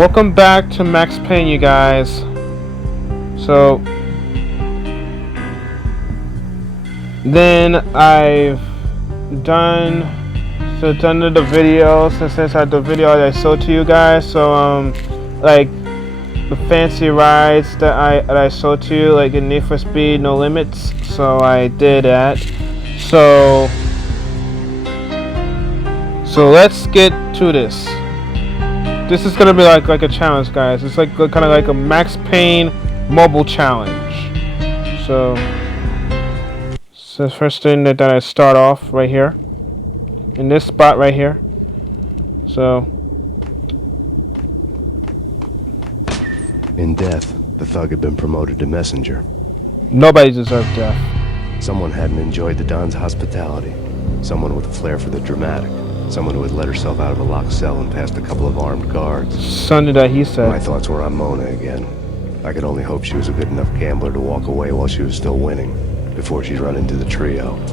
Welcome back to Max Payne, you guys. So then I've done the video since I the video that I showed to you guys. So like the fancy rides that I showed to you, like in Need for Speed No Limits. So I did that. So let's get to this. This is gonna be like a challenge, guys. It's like kind of like a Max Payne mobile challenge. So the first thing that I start off right here, in this spot right here. So in death, the thug had been promoted to messenger. Nobody deserved death. Someone hadn't enjoyed the Don's hospitality. Someone with a flair for the dramatic. Someone who had let herself out of a locked cell and past a couple of armed guards. Something that he said. My thoughts were on Mona again. I could only hope she was a good enough gambler to walk away while she was still winning, before she'd run into the trio.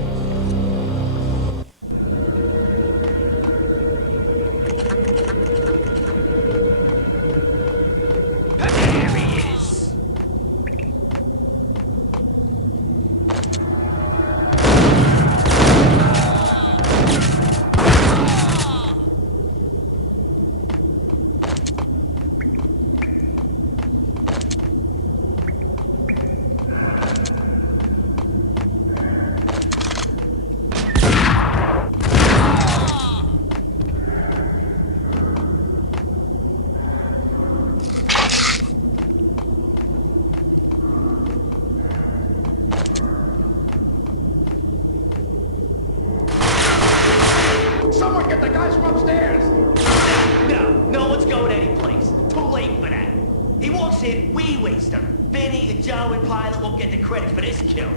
Someone get the guys from upstairs! No one's going anyplace. Too late for that. He walks in, we waste him. Vinny and Joe and Pilot won't get the credit for this kill.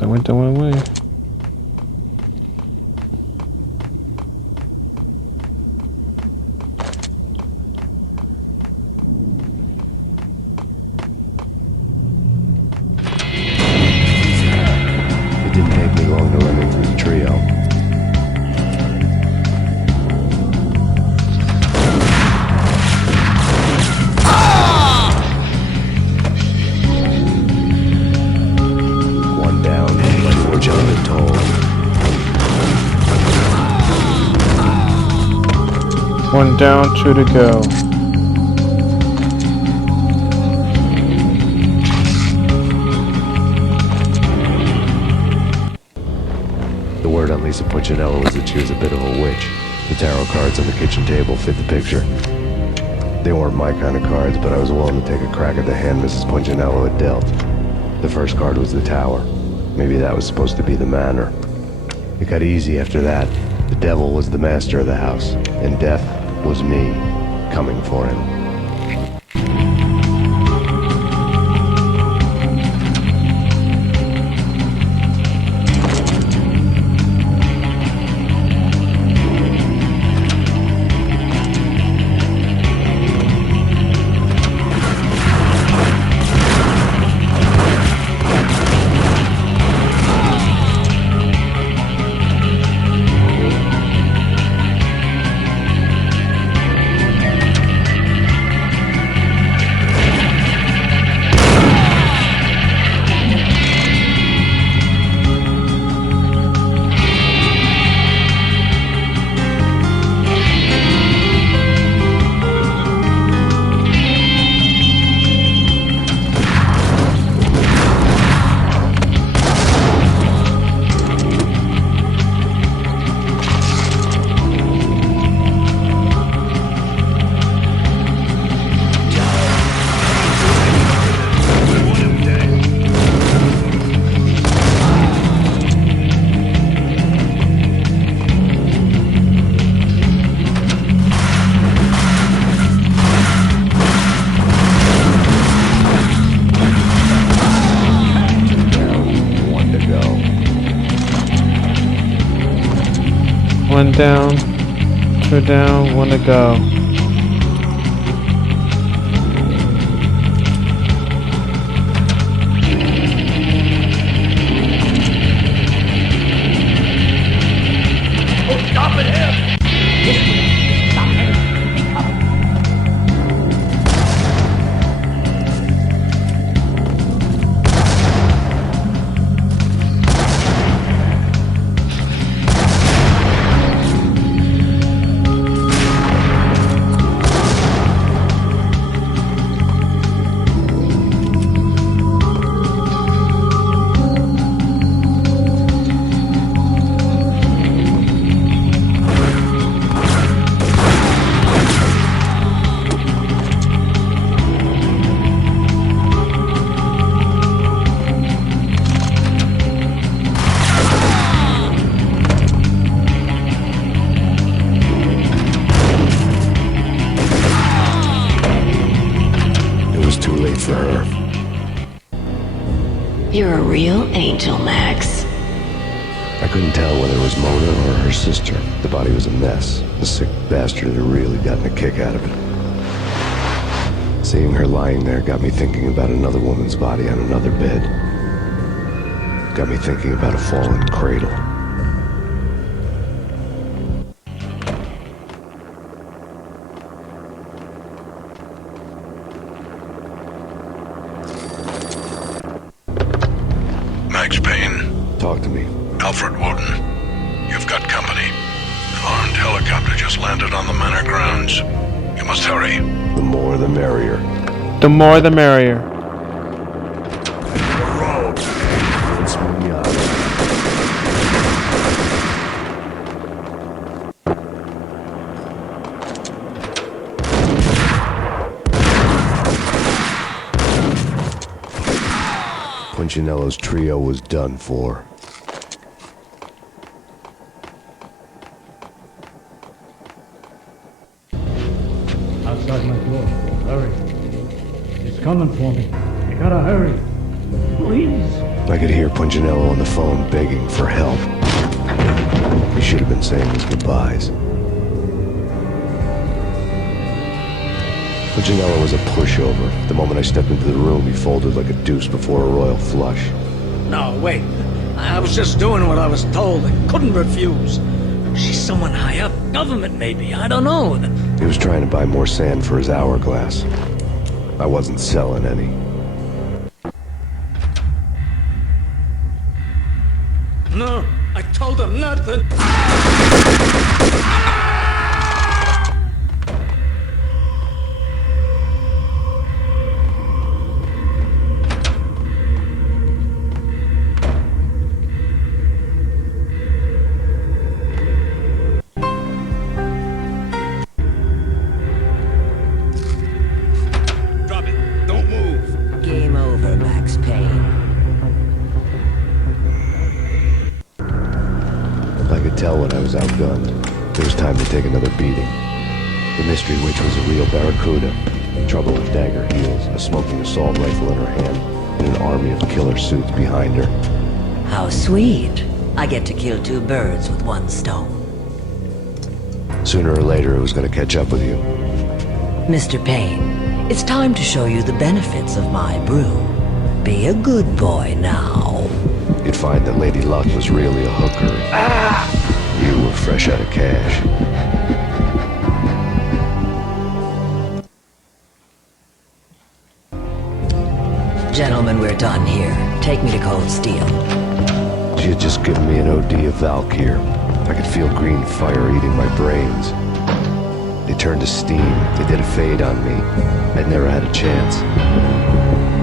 I went the one way. It didn't take me long to run into the trio. One down, like fortune had told. One down, two to go. The word on Lisa Puccinello was that she was a bit of a witch. The tarot cards on the kitchen table fit the picture. They weren't my kind of cards, but I was willing to take a crack at the hand Mrs. Puccinello had dealt. The first card was the Tower. Maybe that was supposed to be the manor. It got easy after that. The devil was the master of the house, and death was me, coming for him. One down, two down, one to go. Stop it him! Stop him! He coming! For her. You're a real angel, Max. I couldn't tell whether it was Mona or her sister. The body was a mess. The sick bastard had really gotten a kick out of it. Seeing her lying there got me thinking about another woman's body on another bed. Got me thinking about a fallen cradle. Max Payne. Talk to me. Alfred Woden. You've got company. An armed helicopter just landed on the manor grounds. You must hurry. The more the merrier. The more the merrier. It's me, Punchinello's trio was done for. Outside my door. Hurry. He's coming for me. You gotta hurry. Please. I could hear Punchinello on the phone begging for help. He should have been saying his goodbyes. Punchinello was a pushover. The moment I stepped into the room, he folded like a deuce before a royal flush. No, wait. I was just doing what I was told. I couldn't refuse. She's someone high up. Government, maybe. I don't know. He was trying to buy more sand for his hourglass. I wasn't selling any. No, I told him nothing. Drop it. Don't move. Game over, Max Payne. I could tell when I was outgunned. It was time to take another beating. The mystery witch was a real barracuda. Trouble with dagger heels, a smoking assault rifle in her hand, and an army of killer suits behind her. How sweet. I get to kill two birds with one stone. Sooner or later, it was going to catch up with you. Mr. Payne, it's time to show you the benefits of my brew. Be a good boy now. You'd find that Lady Luck was really a hooker. You were fresh out of cash. Gentlemen, we're done here. Take me to Cold Steel. She had just given me an OD of Valkyr. I could feel green fire eating my brains. They turned to steam. They did a fade on me. I'd never had a chance.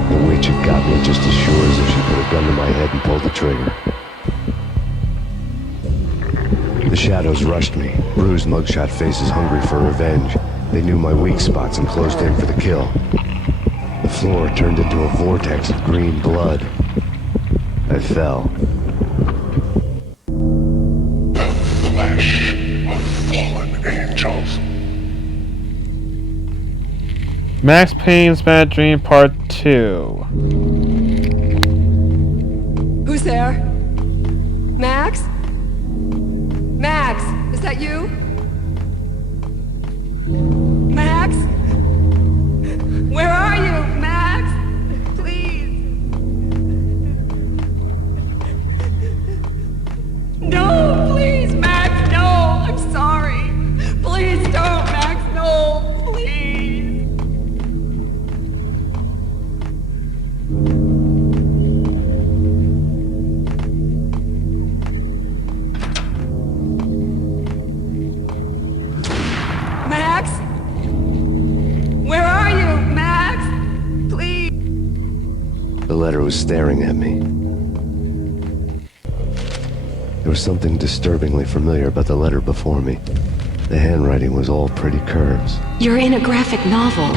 The witch had got me just as sure as if she put a gun to my head and pulled the trigger. The shadows rushed me. Bruised mugshot faces hungry for revenge. They knew my weak spots and closed in for the kill. The floor turned into a vortex of green blood. I fell. The flesh of fallen angels. Max Payne's Bad Dream Part 2. Who's there? Max? Max, Is that you? Max? Where are you, Max? Please. No, please, Max, no. I'm sorry. Please don't, Max, no, please. Max? Where are you, Max? Please. The letter was staring at me. There was something disturbingly familiar about the letter before me. The handwriting was all pretty curves. You're in a graphic novel.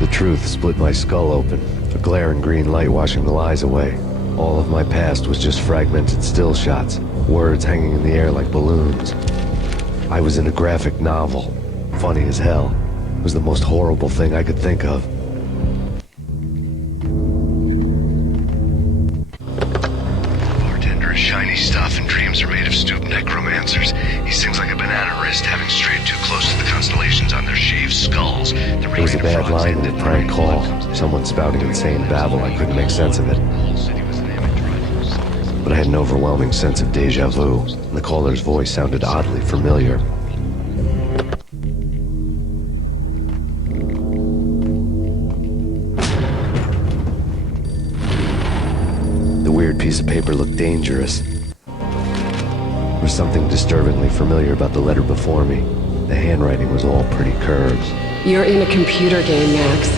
The truth split my skull open, a glaring green light washing the lies away. All of my past was just fragmented still shots, words hanging in the air like balloons. I was in a graphic novel. Funny as hell. It was the most horrible thing I could think of. Bartender is shiny stuff and dreams are made of stooped necromancers. He sings like a banana wrist, having strayed too close to the constellations on their shaved skulls. There was a bad line in a prank call. Someone spouting insane babble. I couldn't make sense of it. But I had an overwhelming sense of deja vu, and the caller's voice sounded oddly familiar. The weird piece of paper looked dangerous. There was something disturbingly familiar about the letter before me. The handwriting was all pretty curves. You're in a computer game, Max.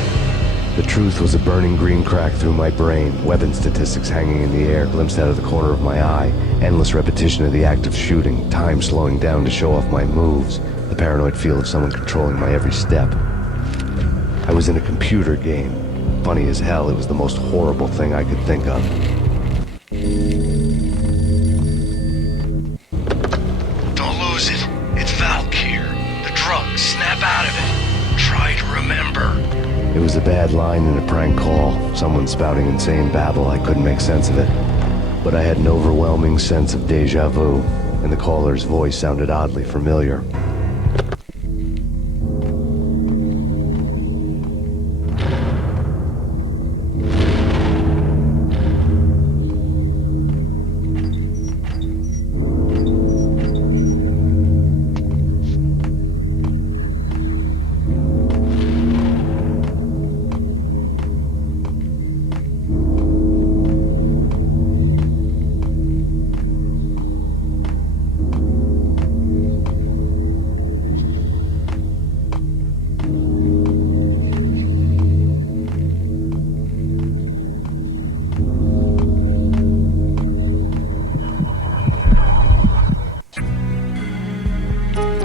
The truth was a burning green crack through my brain, weapon statistics hanging in the air, glimpsed out of the corner of my eye, endless repetition of the act of shooting, time slowing down to show off my moves, the paranoid feel of someone controlling my every step. I was in a computer game. Funny as hell, it was the most horrible thing I could think of. Don't lose it. It's Valk here. The drug. Snap out of it. Try to remember. It was a bad line in a prank call, someone spouting insane babble. I couldn't make sense of it. But I had an overwhelming sense of deja vu, and the caller's voice sounded oddly familiar.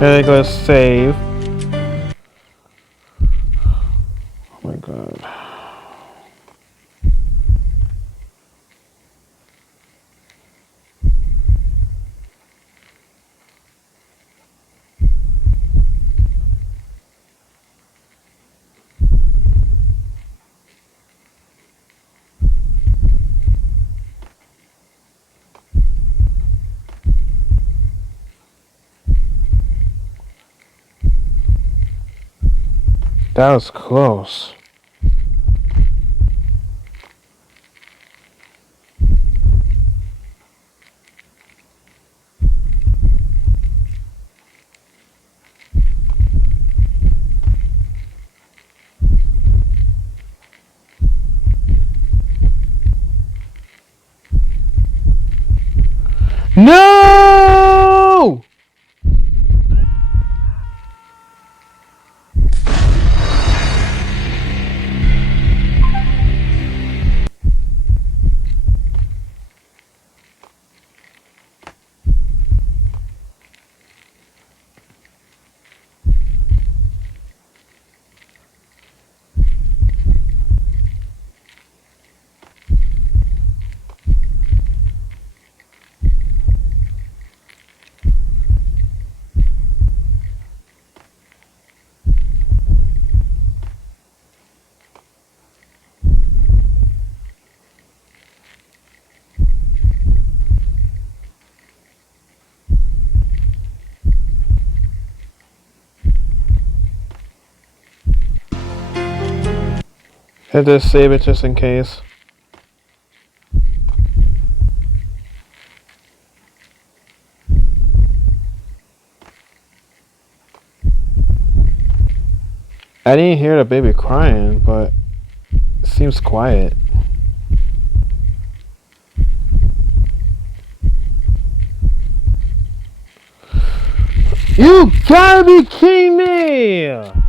There they go, save. Oh my god. That was close. No! I just save it just in case. I didn't hear the baby crying, but it seems quiet. You gotta be kidding me!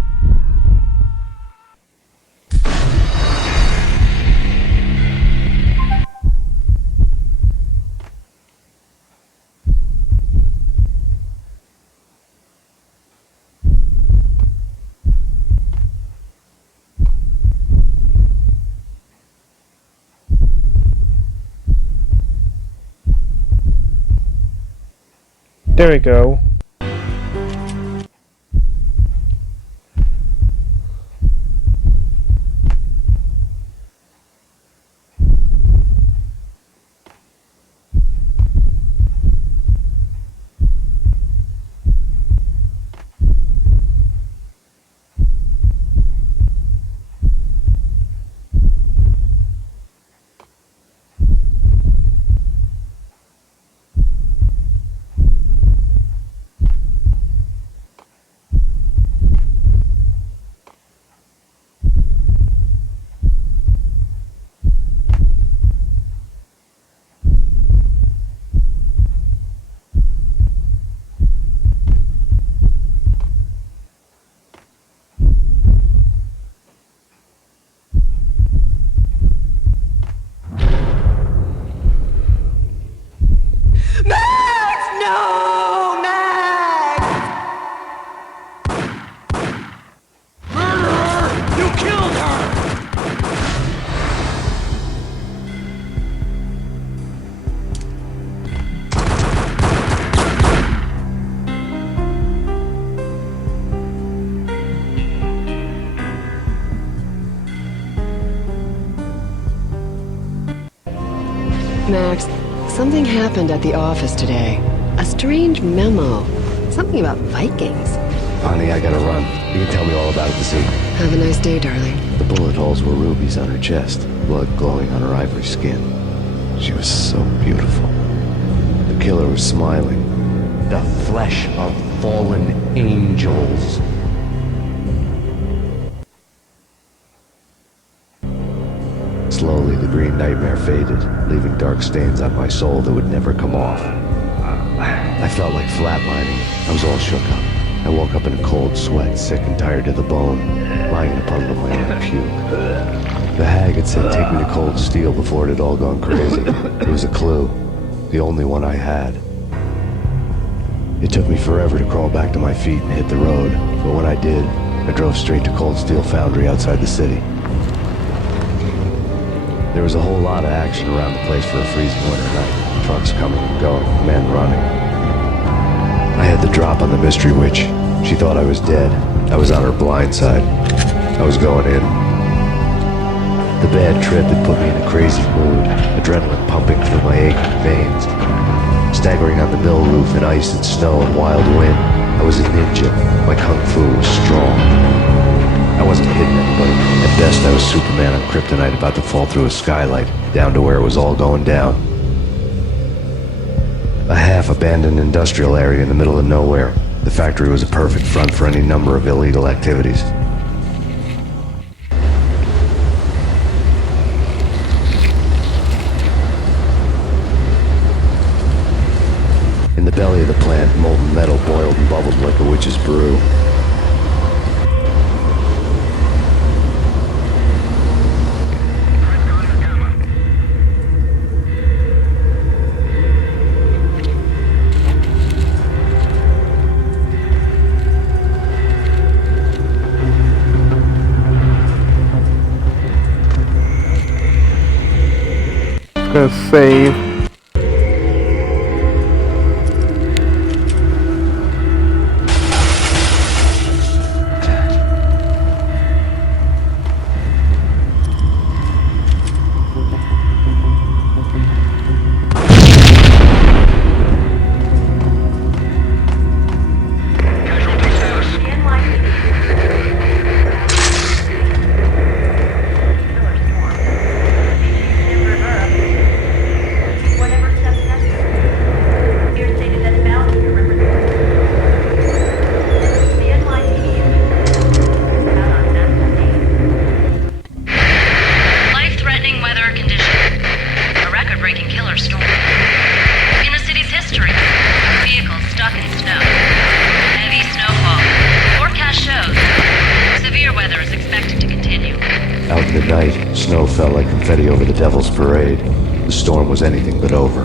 There we go. Max, something happened at the office today. A strange memo. Something about Vikings. Honey, I gotta run. You can tell me all about it this evening. Have a nice day, darling. The bullet holes were rubies on her chest, blood glowing on her ivory skin. She was so beautiful. The killer was smiling. The flesh of fallen angels. Slowly, the green nightmare faded, leaving dark stains on my soul that would never come off. I felt like flatlining. I was all shook up. I woke up in a cold sweat, sick and tired to the bone, lying in a puddle of my own puke. The hag had said take me to Cold Steel before it had all gone crazy. It was a clue, the only one I had. It took me forever to crawl back to my feet and hit the road, but when I did, I drove straight to Cold Steel Foundry outside the city. There was a whole lot of action around the place for a freezing winter night. Trucks coming and going, men running. I had the drop on the mystery witch. She thought I was dead. I was on her blind side. I was going in. The bad trip had put me in a crazy mood, adrenaline pumping through my aching veins. Staggering on the mill roof in ice and snow and wild wind, I was a ninja. My kung fu was strong. I wasn't hitting anybody. At best, I was Superman on kryptonite about to fall through a skylight, down to where it was all going down. A half-abandoned industrial area in the middle of nowhere. The factory was a perfect front for any number of illegal activities. In the belly of the plant, molten metal boiled and bubbled like a witch's brew. Gonna save. felt like confetti over the Devil's Parade. The storm was anything but over.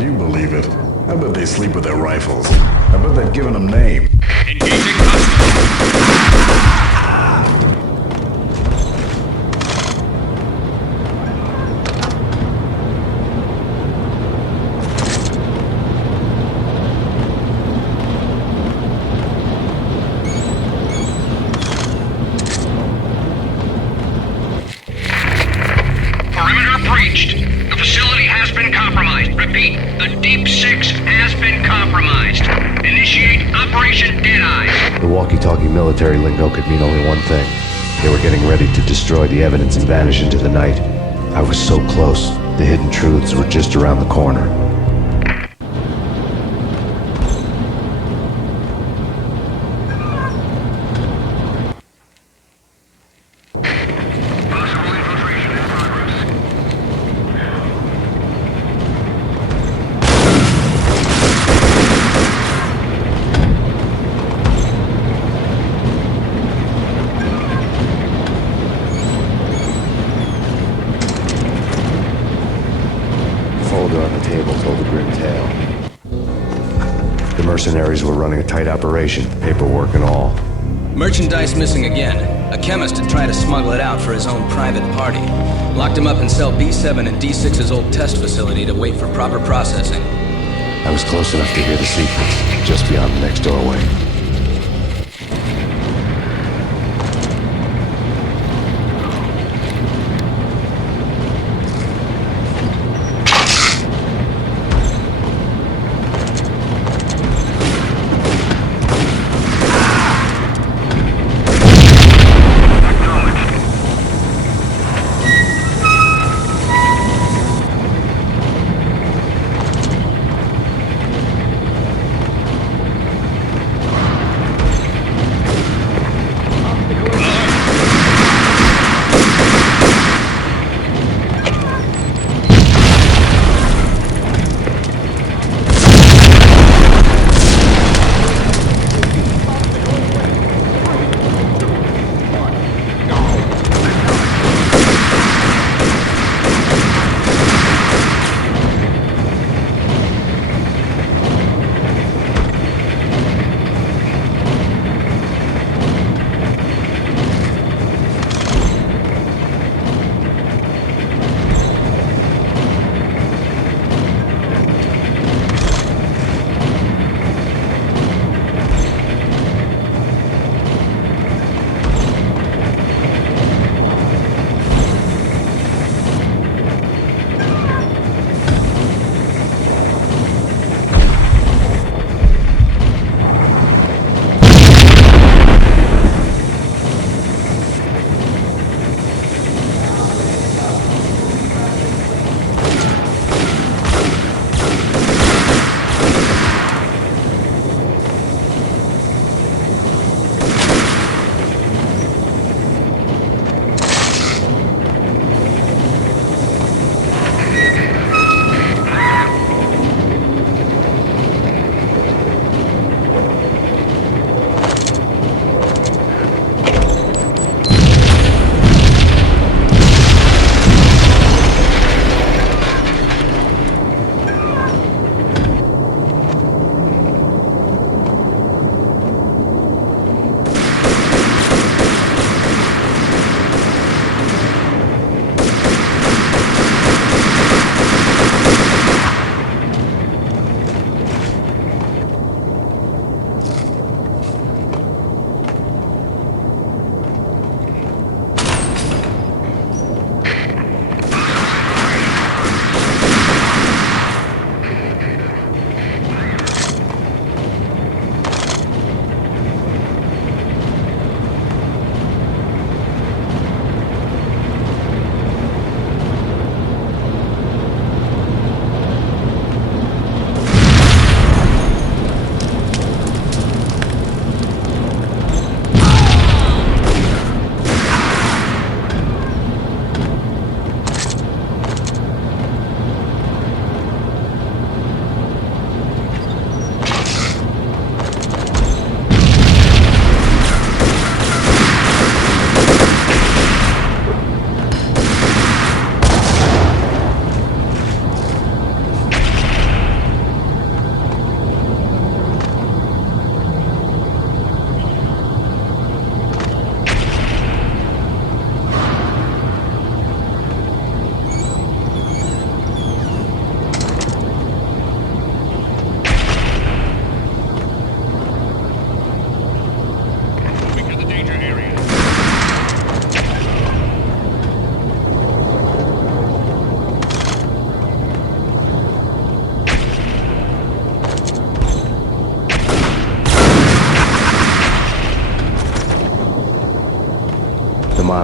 Can you believe it? I bet they sleep with their rifles. I bet they've given them name. Engaging hostile. Perimeter breached. The facility has been compromised. Repeat, the Deep Six has been compromised. Initiate Operation Deadeye. The walkie-talkie military lingo could mean only one thing. They were getting ready to destroy the evidence and vanish into the night. I was so close. The hidden truths were just around the corner. Folder on the table told a grim tale. The mercenaries were running a tight operation, paperwork and all. Merchandise missing again. A chemist had tried to smuggle it out for his own private party. Locked him up in cell B7 in D6's old test facility to wait for proper processing. I was close enough to hear the secrets, just beyond the next doorway.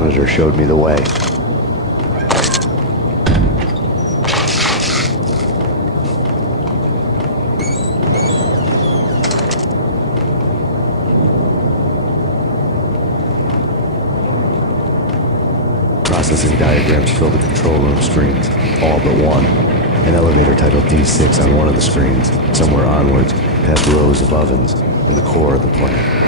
monitor showed me the way. Processing diagrams fill the control room screens, all but one. An elevator titled D6 on one of the screens, somewhere onwards, past rows of ovens, in the core of the plant.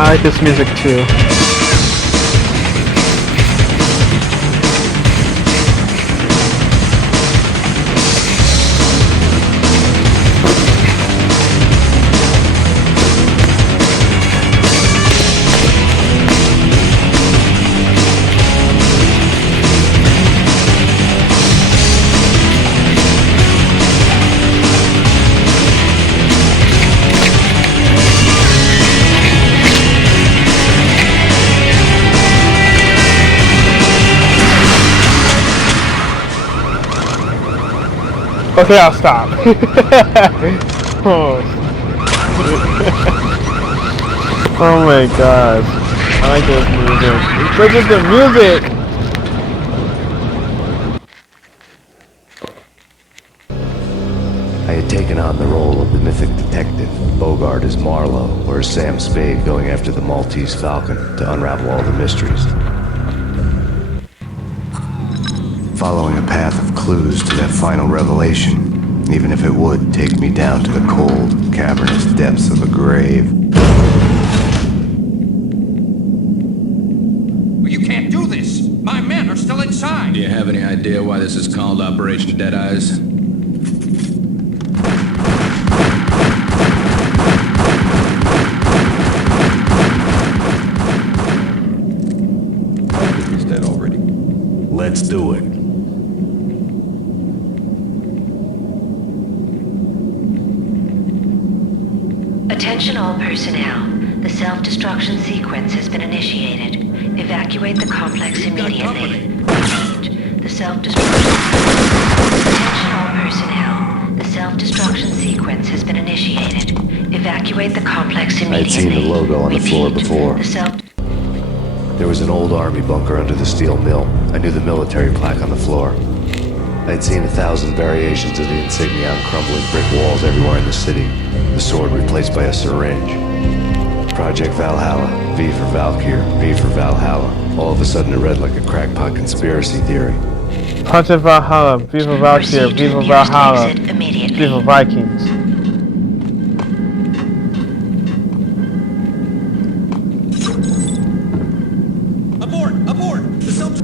I like this music too. Okay, I'll stop. Oh. Oh my gosh. I like this music. Look at the music! I had taken on the role of the mythic detective, Bogart as Marlowe, or as Sam Spade going after the Maltese Falcon to unravel all the mysteries. Following a path of clues to that final revelation, even if it would take me down to the cold, cavernous depths of a grave. You can't do this! My men are still inside! Do you have any idea why this is called Operation Deadeyes? He's dead already. Let's do it. Attention all personnel. The self-destruction sequence has been initiated. Evacuate the complex immediately. Repeat. The self-destruction... Attention all personnel. The self-destruction sequence has been initiated. Evacuate the complex immediately. I had seen the logo on the floor before. There was an old army bunker under the steel mill. I knew the military plaque on the floor. I had seen 1,000 variations of the insignia on crumbling brick walls everywhere in the city. The sword replaced by a syringe. Project Valhalla, V for Valkyr, V for Valhalla. All of a sudden it read like a crackpot conspiracy theory. Project Valhalla, V for Valkyr, V for Valhalla, V for Vikings. Abort! Abort! The self...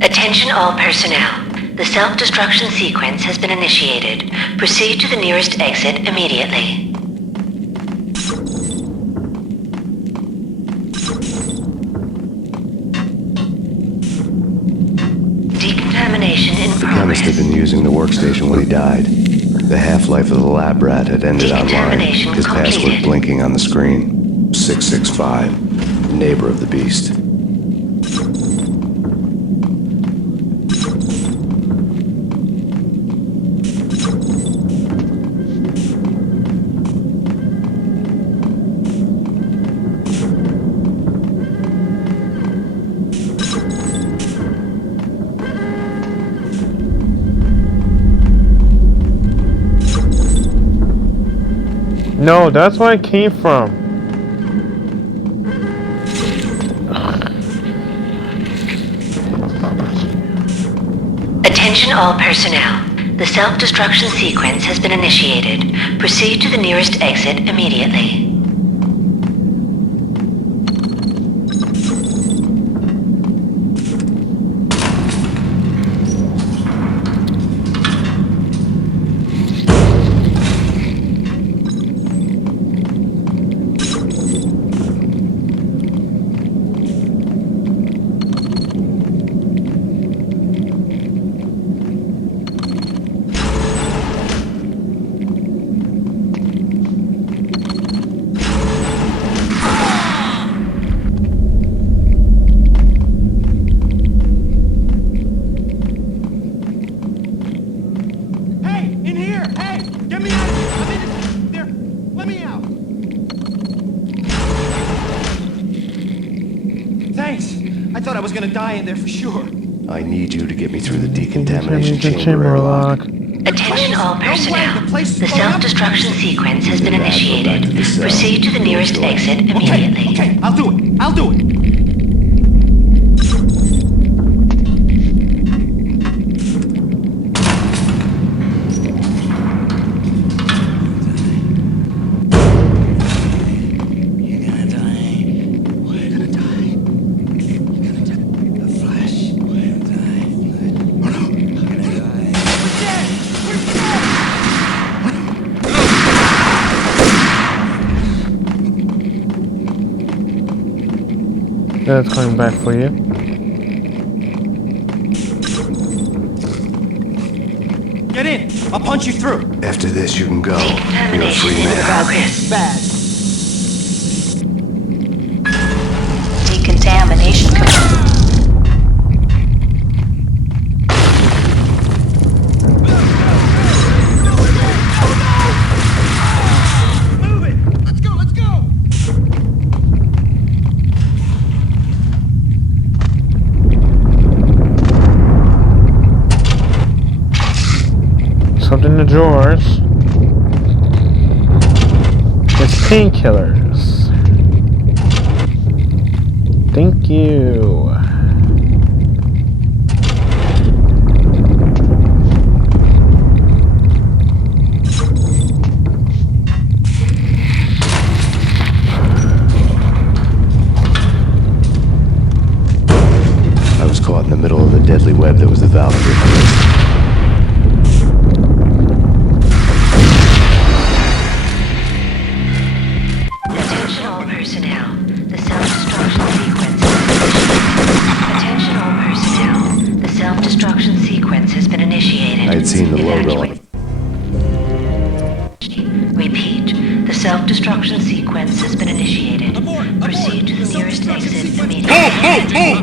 Attention all personnel. The self-destruction sequence has been initiated. Proceed to the nearest exit immediately. Decontamination in progress. The chemist had been using the workstation when he died. The half-life of the lab rat had ended online. His password blinking on the screen. 665. Neighbor of the beast. No, that's where I came from. Attention all personnel. The self-destruction sequence has been initiated. Proceed to the nearest exit immediately. I was gonna die in there for sure. I need you to get me through the decontamination chamber airlock. Attention all personnel. The self-destruction sequence has been initiated. Proceed to the nearest exit immediately. Okay, I'll do it. I'll do it. That's coming back for you. Get in! I'll punch you through! After this, you can go. You're a Decontamination free in man. progress. Bad. Decontamination complete. Move it! Let's go, let's go! Something in the drawers. It's painkillers. Thank you. I was caught in the middle of the deadly web that was the Valkyrie. Attention all personnel. The self-destruction sequence. Attention all personnel. The self-destruction sequence has been initiated. I had seen the logo on it. Repeat. The self-destruction sequence has been initiated. Proceed to the nearest exit immediately.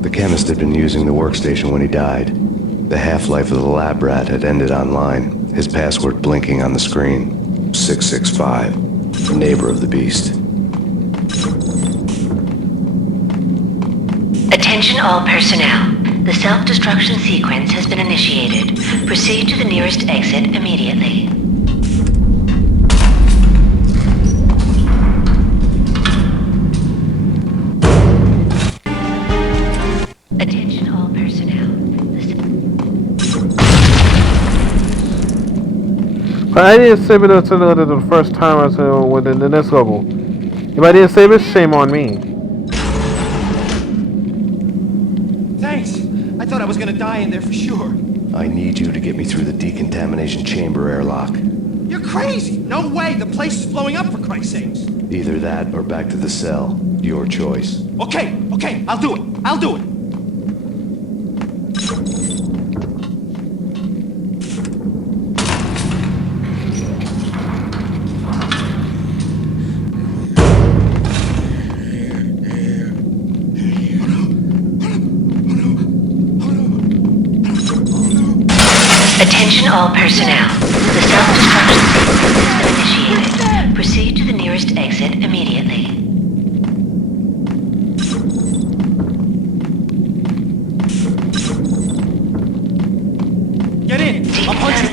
The chemist had been using the workstation when he died. The half-life of the lab rat had ended online, his password blinking on the screen. 665, neighbor of the beast. Attention all personnel. The self-destruction sequence has been initiated. Proceed to the nearest exit immediately. Attention all personnel. But I didn't save it until the first time I said within the next level. If I didn't save it, shame on me. Thanks! I thought I was gonna die in there for sure. I need you to get me through the decontamination chamber airlock. You're crazy! No way! The place is blowing up, for Christ's sakes! Either that or back to the cell. Your choice. Okay, I'll do it! I'll do it! Attention all personnel. The self-destruction sequence has been initiated. Proceed to the nearest exit immediately. Get in! I'll punch you!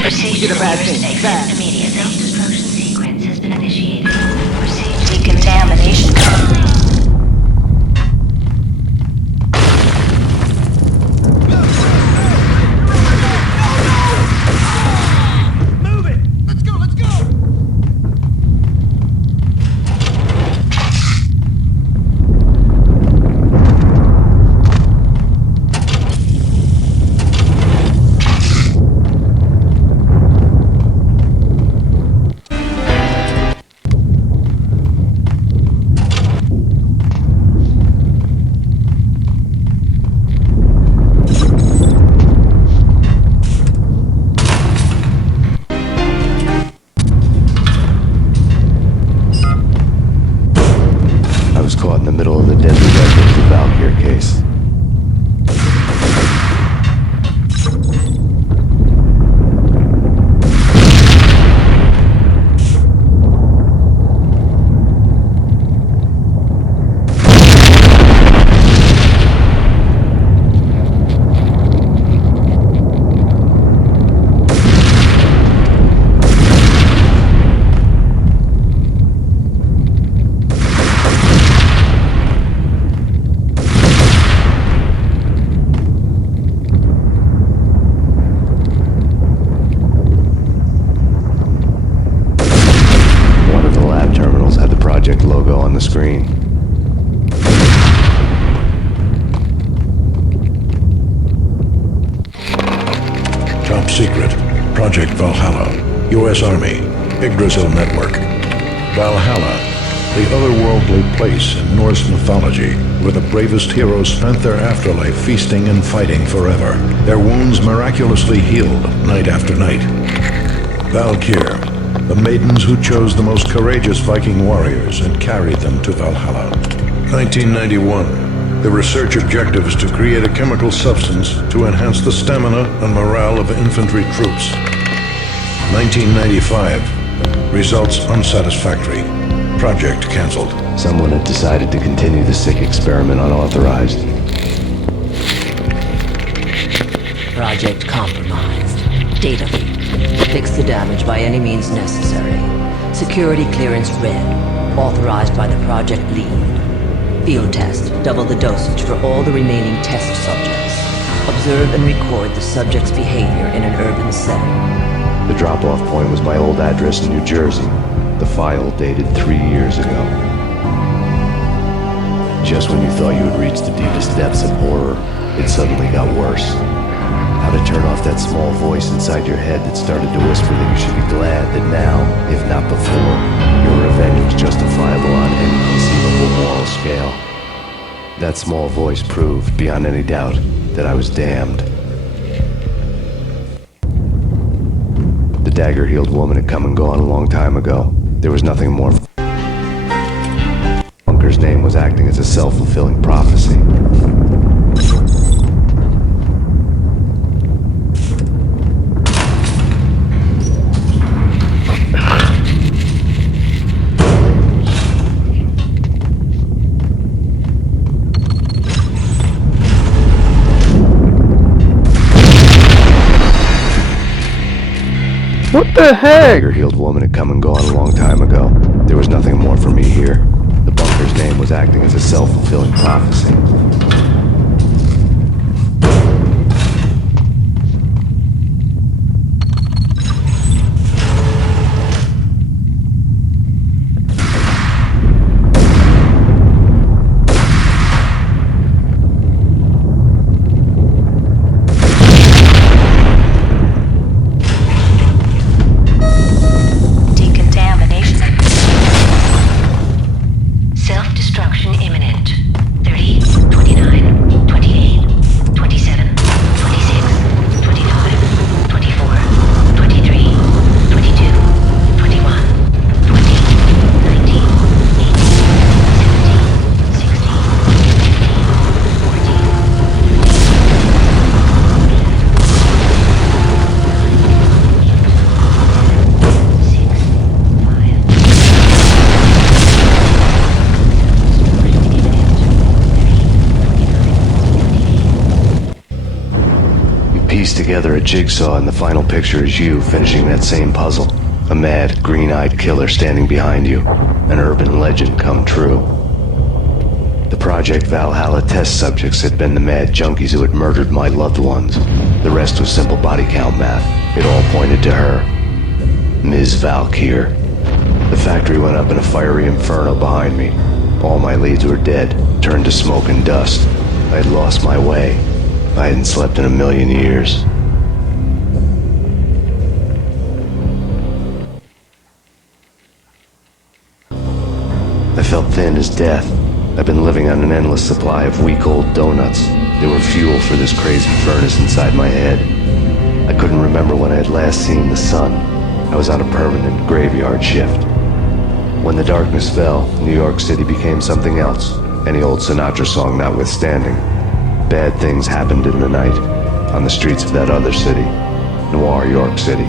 Proceed to the nearest exit immediately. Self-destruction sequence has been initiated. Proceed to decontamination complete. Move it! Let's go, let's go! Top secret. Project Valhalla. U.S. Army. Yggdrasil Network. Valhalla, the otherworldly place in Norse mythology where the bravest heroes spent their afterlife feasting and fighting forever, their wounds miraculously healed night after night. Valkyr, the maidens who chose the most courageous Viking warriors and carried them to Valhalla. 1991. The research objective is to create a chemical substance to enhance the stamina and morale of infantry troops. 1995. Results unsatisfactory. Project cancelled. Someone had decided to continue the sick experiment unauthorized. Project compromised. Data leak. Fix the damage by any means necessary. Security clearance red. Authorized by the project lead. Field test. Double the dosage for all the remaining test subjects. Observe and record the subject's behavior in an urban setting. The drop-off point was my old address in New Jersey. The file dated 3 years ago. Just when you thought you had reached the deepest depths of horror, it suddenly got worse. How to turn off that small voice inside your head that started to whisper that you should be glad that now, if not before, your revenge was justifiable on any conceivable moral scale. That small voice proved, beyond any doubt, that I was damned. The dagger-heeled woman had come and gone a long time ago. There was nothing more. Bunker's name was acting as a self-fulfilling prophecy. What the heck? The dagger-heeled woman had come and gone a long time ago. There was nothing more for me here. The bunker's name was acting as a self-fulfilling prophecy. Piece together a jigsaw, and the final picture is you finishing that same puzzle. A mad, green-eyed killer standing behind you. An urban legend come true. The Project Valhalla test subjects had been the mad junkies who had murdered my loved ones. The rest was simple body count math. It all pointed to her. Ms. Valkyr. The factory went up in a fiery inferno behind me. All my leads were dead, turned to smoke and dust. I had lost my way. I hadn't slept in a million years. I felt thin as death. I've been living on an endless supply of week-old donuts. They were fuel for this crazy furnace inside my head. I couldn't remember when I had last seen the sun. I was on a permanent graveyard shift. When the darkness fell, New York City became something else, any old Sinatra song notwithstanding. Bad things happened in the night, on the streets of that other city, Noir York City.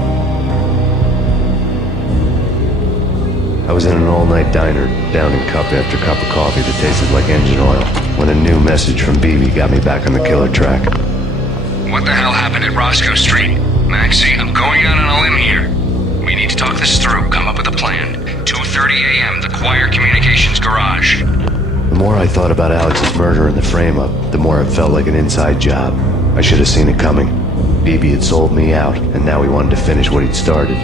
I was in an all-night diner, downing cup after cup of coffee that tasted like engine oil, when a new message from BB got me back on the killer track. What the hell happened at Roscoe Street? Maxie, I'm going out on a limb here. We need to talk this through, come up with a plan. 2:30 a.m., the Choir Communications Garage. The more I thought about Alex's murder and the frame-up, the more it felt like an inside job. I should have seen it coming. BB had sold me out, and now he wanted to finish what he'd started.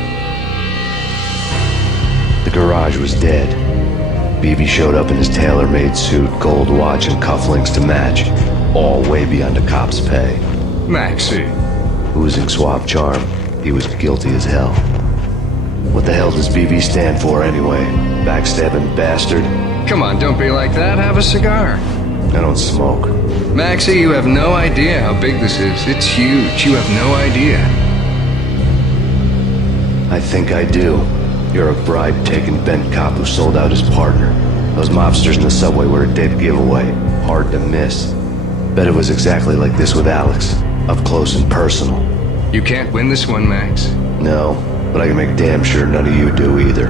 The garage was dead. BB showed up in his tailor-made suit, gold watch, and cufflinks to match, all way beyond a cop's pay. Maxie, Oozing suave charm, he was guilty as hell. What the hell does BV stand for anyway? Backstabbing bastard? Come on, don't be like that. Have a cigar. I don't smoke. Maxie, you have no idea how big this is. It's huge. You have no idea. I think I do. You're a bribe-taking bent cop who sold out his partner. Those mobsters in the subway were a dead giveaway. Hard to miss. Bet it was exactly like this with Alex. Up close and personal. You can't win this one, Max. No, but I can make damn sure none of you do either.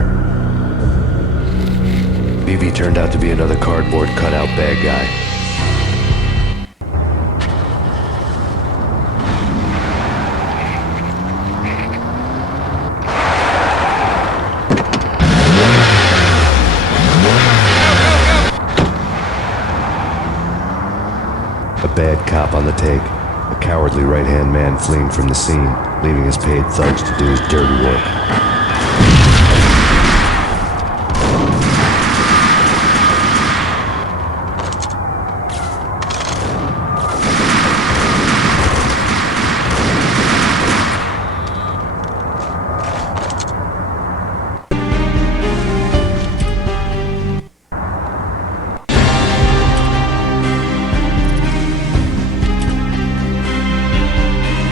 BB turned out to be another cardboard cutout bad guy. A bad cop on the take. A cowardly right-hand man fleeing from the scene, leaving his paid thugs to do his dirty work.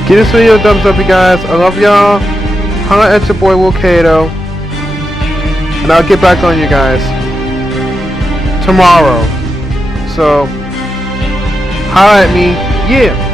Give this video a thumbs up, you guys. I love y'all. Holla at your boy Wilcato. And I'll get back on you guys tomorrow. So, holla at me. Yeah.